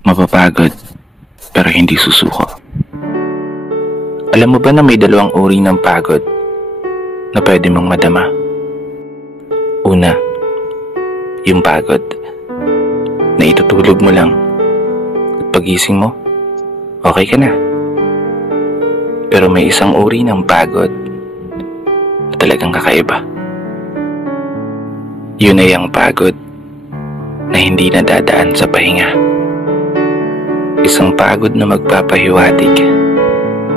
Mapapagod, pero hindi susuko. Alam mo ba na may dalawang uri ng pagod na pwede mong madama? Una, yung pagod na itutulog mo lang at pagising mo, okay ka na. Pero may isang uri ng pagod na talagang kakaiba. Yun ay ang pagod na hindi nadadaan sa pahinga. Isang pagod na magpapahiwatig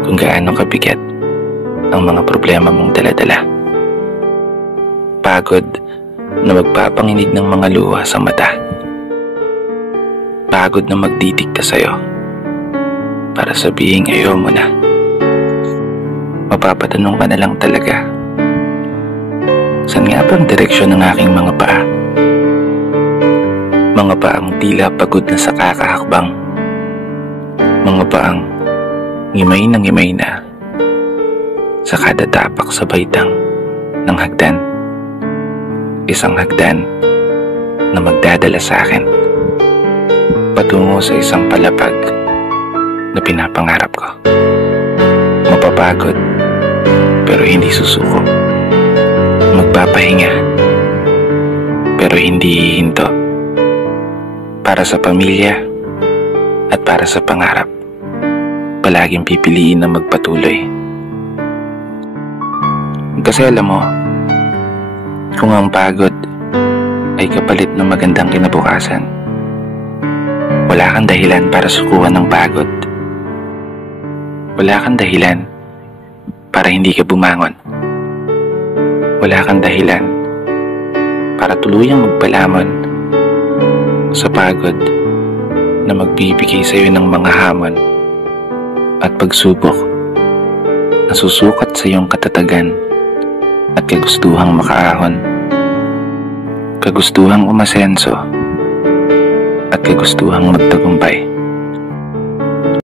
kung gaano kabigat ang mga problema mong daladala. Pagod na magpapanginig ng mga luha sa mata. Pagod na magdidikta sa'yo para sabihing ayaw mo na. Mapapatanong ka na lang talaga, saan nga ba ang direksyon ng aking mga paa? Mga paang tila pagod na sa kakahakbang. Mga paang ngimay na sa kada tapak sa baitang ng hagdan. Isang hagdan na magdadala sa akin patungo sa isang palapag na pinapangarap ko. Mapapagod pero hindi susuko. Magpapahinga pero hindi hihinto. Para sa pamilya at para sa pangarap, palaging pipiliin na magpatuloy. Kasi alam mo, kung ang pagod ay kapalit ng magandang kinabukasan, wala kang dahilan para sukuan ng pagod. Wala kang dahilan para hindi ka bumangon. Wala kang dahilan para tuluyang magpalamon sa pagod na magbibigay sa iyo ng mga hamon at pagsubok na susukat sa iyong katatagan at kagustuhang makaahon, kagustuhang umasenso at kagustuhang magtagumpay.